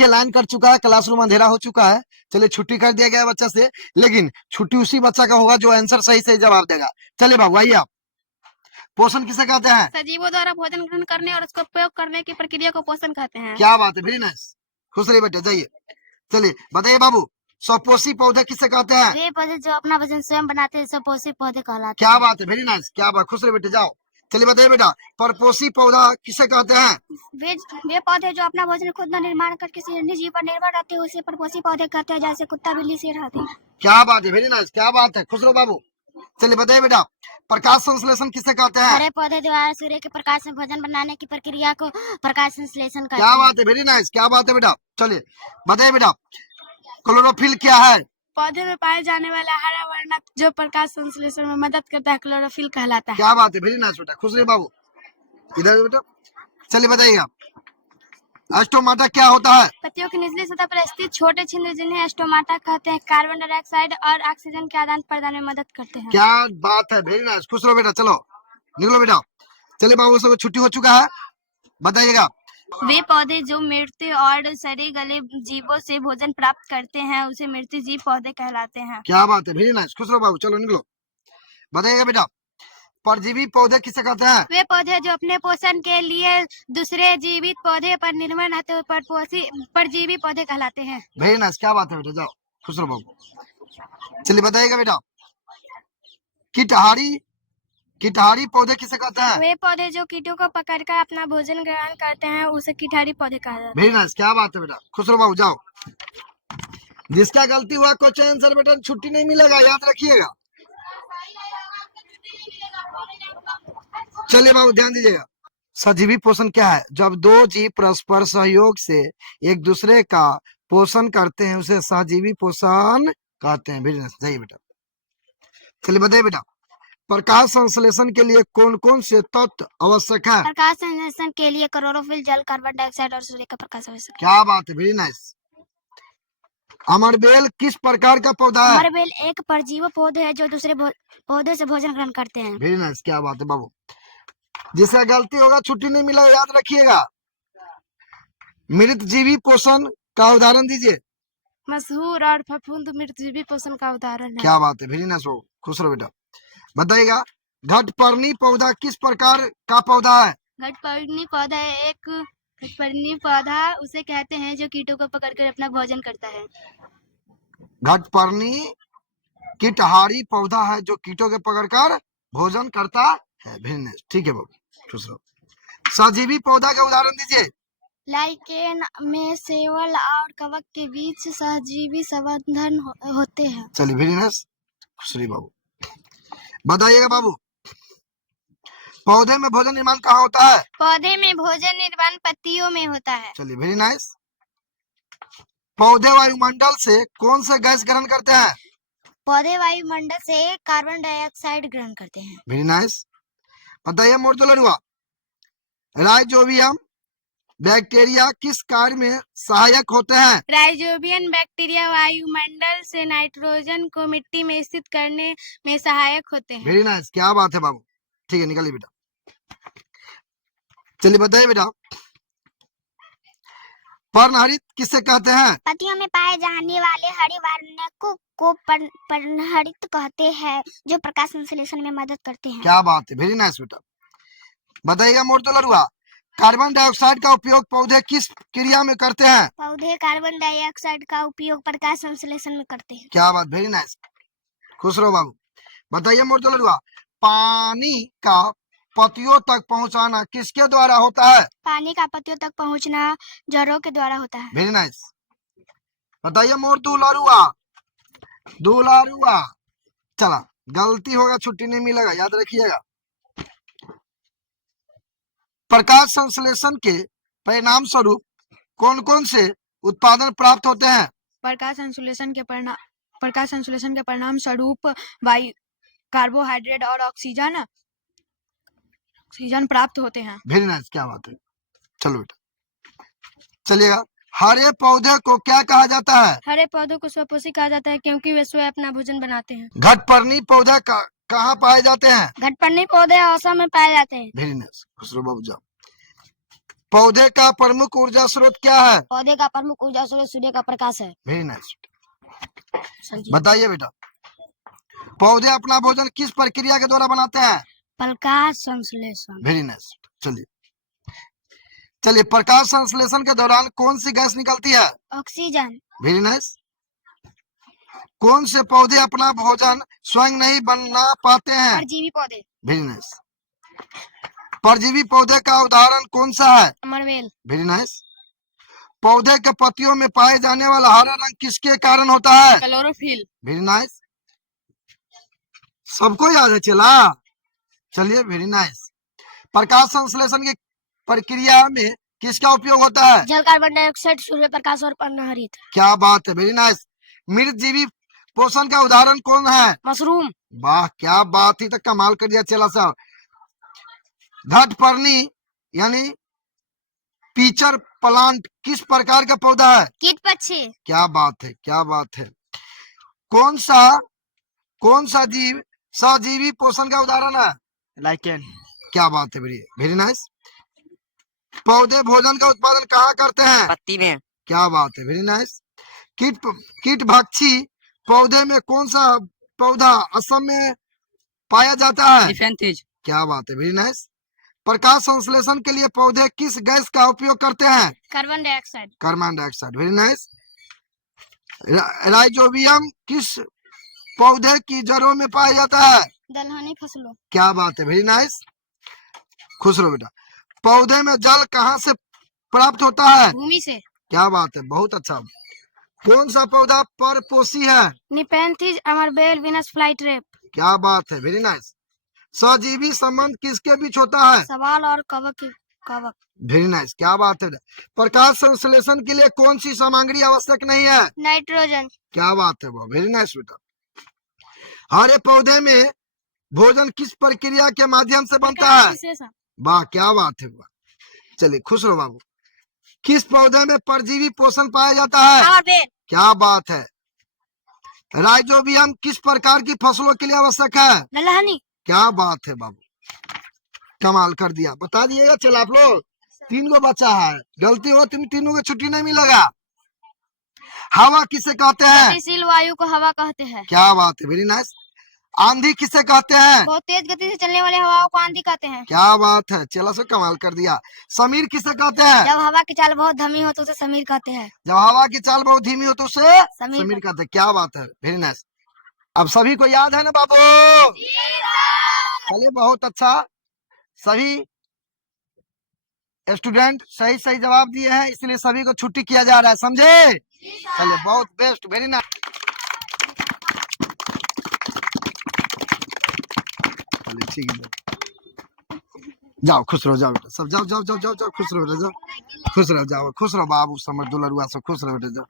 देखिए line cut चुका है, क्लासरूम अंधेरा हो चुका है। चलिए छुट्टी कर दिया गया है बच्चा से, लेकिन छुट्टी उसी बच्चा का होगा जो आंसर सही सही जवाब देगा। चलिए बाबू आइए आप। पोषण किसे कहते हैं? सजीवों द्वारा भोजन ग्रहण करने और उसका उपयोग करने की प्रक्रिया को पोषण कहते हैं। क्या बात है, वेरी नाइस। खुश रहिए बेटे, जाइए। चलिए बताइए बाबू, स्वपोषी पौधे किसे कहते हैं? वे पौधे जो अपना भोजन स्वयं बनाते हैं स्वपोषी पौधे कहलाते क्या बात है, वेरी नाइस, क्या बात। खुश रहिए बेटे, जाओ। चलिए बताइए बेटा, परपोषी पौधा किसे कहते हैं? वे पौधे जो अपना भोजन खुद न निर्माण कर किसी अन्य जीव पर निर्भर रहते हैं उसे परपोषी पौधे कहते हैं, जैसे कुत्ता बिल्ली शेर आदि। क्या बात है, वेरी नाइस, क्या बात है। खुश रहो बाबू। चलिए बताइए बेटा, प्रकाश संश्लेषण किसे कहते हैं? हरे पौधे द्वारा सूर्य के प्रकाश में भोजन बनाने की प्रक्रिया को प्रकाश संश्लेषण कहते क्या हैं। बात है, वेरी नाइस, क्या बात है बेटा। चलिए बताइए बेटा, क्लोरोफिल क्या है? पौधे में पाए जाने वाला हरा वर्णक जो प्रकाश संश्लेषण में मदद करता है क्लोरोफिल कहलाता है। क्या बात है, वेरी नाइस बेटा। खुश रहिए बाबू, इधर बेटा। चलिए बताइएगा, स्टोमाटा क्या होता है? पत्तियों की निचली सतह पर स्थित छोटे छिद्र जिन्हें स्टोमाटा कहते हैं, कार्बन डाइऑक्साइड और ऑक्सीजन के आदान प्रदान में मदद करते हैं। क्या बात है, वेरी नाइस। खुश रहो बेटा, चलो निकलो बेटा। चलिए बाबू, सब छुट्टी हो चुका है, बताइएगा। वे पौधे जो मृत और सड़े गले जीवों से भोजन प्राप्त करते हैं उसे मृत जीव पौधे कहलाते हैं। क्या बात है, वेरी नाइस। खुश रहो बाबू, चलो निकलो। बताइएगा बेटा, परजीवी पौधे किसे कहते हैं? वे पौधे जो अपने पोषण के लिए दूसरे जीवित पौधे पर निर्भर रहते हुए परजीवी पौधे कहलाते हैं। वेरी नाइस, क्या बात है बेटा, जाओ। खुश रहो बाबू। चलिए बताइएगा बेटा, कीटहारी कीटहारी पौधे किसे कहते हैं? वे पौधे जो कीटों को पकड़कर अपना भोजन ग्रहण करते हैं उसे कीटहारी पौधे कहा जाता है। वेरी नाइस, क्या बात है बेटा। खुश रहो बाबू, जाओ। जिसका गलती हुआ क्वेश्चन आंसर बेटा छुट्टी नहीं मिलेगा, याद रखिएगा। चलिए बाबू, ध्यान दीजिएगा। सजीवी पोषण क्या है? जब दो जीव परस्पर सहयोग से एक दूसरे का पोषण करते हैं उसे सहजीवी पोषण कहते हैं। वेरी नाइस, जाइए बेटा। चलिए बताइए बेटा, प्रकाश संश्लेषण के लिए कौन कौन से तत्व आवश्यक है? प्रकाश संश्लेषण के लिए क्लोरोफिल, जल, कार्बन डाइऑक्साइड और सूर्य का प्रकाश आवश्यक है। क्या बात है, वेरी नाइस। अमरबेल किस प्रकार का पौधा है? अमरबेल एक परजीवी पौधे है जो दूसरे पौधे से भोजन ग्रहण करते हैं। वेरी नाइस, क्या बात है बाबू। जिसका गलती होगा छुट्टी नहीं मिलेगा, याद रखिएगा। मृत जीवी पोषण का उदाहरण दीजिए। मशहूर और फफूंद मृतजीवी पोषण का उदाहरण है। क्या बात है, वेरी नाइस बाबू। खुश रहो बेटा। बताइएगा, घटपर्णी पौधा किस प्रकार का पौधा है? घटपर्णी पौधा उसे कहते हैं जो कीटों को पकड़कर अपना भोजन करता है। घटपर्णी कीटहारी पौधा है जो कीटों के पकड़कर भोजन करता है। वेरी नाइस, ठीक है बाबू, खुश रहो। सजीवी पौधा का उदाहरण दीजिए। लाइकेन में शैवाल और कवक के बीच सहजीवी संबंधन होते हैं। चलिए, वेरी नाइस, खुश रहिए बाबू। बताइएगा बाबू, पौधे में भोजन निर्माण कहाँ होता है? पौधे में भोजन निर्माण पत्तियों में होता है। चलिए, वेरी नाइस। पौधे वायुमंडल से कौन सा गैस ग्रहण करते हैं? पौधे वायुमंडल से कार्बन डाइऑक्साइड ग्रहण करते हैं। Very nice. बताइए मोर्तोलरुआ, राइजोबियम बैक्टीरिया किस कार्य में सहायक होते हैं? राइजोबियम बैक्टीरिया वायुमंडल से नाइट्रोजन को मिट्टी में स्थित करने में सहायक होते हैं। वेरी नाइस, क्या बात है बाबू। ठीक है, निकलिए बेटा। चलिए बताइए बेटा, पर्णहरित किसे कहते हैं? पत्तियों में पाए जाने वाले हरे वर्णकों को पर्णहरित कहते हैं जो प्रकाश संश्लेषण में मदद करते हैं। क्या बात है, वेरी नाइस बेटा। बताइएगा मोर्तोलरुआ, कार्बन डाइऑक्साइड का उपयोग पौधे किस क्रिया में करते हैं? पौधे कार्बन डाइऑक्साइड का उपयोग प्रकाश संश्लेषण में करते हैं। क्या बात, वेरी नाइस, खुश रहो बाबू। बताइए मोर्तोलरुआ, पानी का पत्तियों तक पहुंचाना किसके द्वारा होता है? पानी का पत्तियों तक पहुंचना जड़ों के द्वारा होता है। Very nice. बताइए मोर्तोलरुआ, दुलारुआ। चला, गलती होगा छुट्टी नहीं मिलेगा, याद रखिएगा। प्रकाश संश्लेषण के परिणाम स्वरूप कौन कौन से उत्पादन प्राप्त होते हैं? प्रकाश संश्लेषण के परिणाम स्वरूप वायु, कार्बोहाइड्रेट और ऑक्सीजन प्राप्त होते हैं। वेरी नाइस, क्या बात है। चलो बेटा, चलिएगा। हरे पौधे को क्या कहा जाता है? हरे पौधों को स्वपोषी कहा जाता है क्योंकि वे स्वयं अपना भोजन बनाते हैं। घटपर्णी पौधे कहाँ पाए जाते हैं? घटपर्णी पौधे असम में पाए जाते हैं। वेरी नाइस, खुश रहो बाबू, जाओ। पौधे का प्रमुख ऊर्जा स्रोत क्या है? पौधे का प्रमुख ऊर्जा स्रोत सूर्य का प्रकाश है। Very nice. सर जी। बताइए बेटा, पौधे अपना भोजन किस प्रक्रिया के द्वारा बनाते हैं? प्रकाश संश्लेषण। Very nice. चलिए चलिए, प्रकाश संश्लेषण के दौरान कौन सी गैस निकलती है? ऑक्सीजन। Very nice. कौन से पौधे अपना भोजन स्वयं नहीं बना पाते हैं? परजीवी पौधे। Very nice. परजीवी पौधे का उदाहरण कौन सा है? अमरवेल। Very nice. पौधे के पत्तियों में पाए जाने वाला हरा रंग किसके कारण होता है? क्लोरोफिल। Very nice. सबको याद है चला? चलिए, वेरी नाइस। प्रकाश संश्लेषण की प्रक्रिया में किसका उपयोग होता है? जल, कार्बन डाइऑक्साइड, सूर्य प्रकाश और पर्णहरित। क्या बात है, वेरी नाइस। मृतजीवी पोषण का उदाहरण कौन है? मशरूम। वाह, क्या बात ही तक कमाल कर दिया चला साहब। घटपर्णी यानी पीचर प्लांट किस प्रकार का पौधा है? कीट पक्षी। क्या बात है, क्या बात है। कौन सा जीव सजीवी पोषण का उदाहरण है? लाइकेन। क्या बात है, वेरी नाइस। पौधे भोजन का उत्पादन कहाँ करते हैं? पत्ती में। क्या बात है, वेरी नाइस। कीट भक्षी पौधे में कौन सा पौधा असम में पाया जाता है? डिफेंथिज। क्या बात है, वेरी नाइस। प्रकाश संश्लेषण के लिए पौधे किस गैस का उपयोग करते हैं? Carbon dioxide. Carbon dioxide. Very nice. Rhizobium किस पौधे की जड़ों में पाया जाता है? दलहनी फसलों। क्या बात है, वेरी नाइस। खुश रहो बेटा। पौधे में जल कहाँ से प्राप्त होता है? भूमि से। क्या बात है, बहुत अच्छा। कौन सा पौधा परपोषी है? निपेंथिज, अमरबेल, विनस फ्लाईट्रेप। क्या बात है, वेरी नाइस। सजीवी संबंध किसके बीच होता है? सवाल और कवक। कवक। वेरी नाइस, क्या बात है। प्रकाश संश्लेषण के लिए कौन सी सामग्री आवश्यक नहीं है? नाइट्रोजन। क्या बात है, वेरी नाइस बेटा। हरे पौधे में भोजन किस प्रक्रिया के माध्यम से बनता है? वाह, क्या बात है, वाह। चलिए, खुश रहो बाबू। किस पौधे में परजीवी पोषण पाया जाता है? अमरबेल। क्या बात है। राइजोबियम किस प्रकार की फसलों के लिए आवश्यक है? दलहनी। क्या बात है बाबू, कमाल कर दिया। बता दिएगा चल आप लोग। 3 गो बचा है, गलती हो तुम तीनों को छुट्टी नहीं मिलेगा। हवा किसे कहते हैं? गतिशील वायु को हवा कहते हैं। क्या बात है, वेरी नाइस। आंधी किसे कहते हैं? बहुत तेज गति से चलने वाले हवाओं को आंधी कहते हैं। क्या बात है, चला से कमाल कर दिया। समीर किसे कहते हैं? जब हवा की चाल बहुत धीमी हो तो उसे समीर कहते हैं। जब हवा की चाल बहुत धीमी हो तो उसे समीर समीर कहते हैं। क्या बात है, वेरी नाइस। अब सभी को याद है ना बाबू? चलिए, बहुत अच्छा। सभी स्टूडेंट सही सही जवाब दिए हैं, इसलिए सभी को छुट्टी किया जा रहा है, समझे? चलिए, बहुत बेस्ट, वेरी नाइस। चलिए, ठीक है, जाओ खुश रहो, जाओ बेटा सब, जाओ जाओ जाओ जाओ जाओ, खुश रहो बेटा, जाओ खुश रहो, जाओ खुश रहो बाबू, समझ दुलरुआ सब खुश रहो बेटा, जाओ।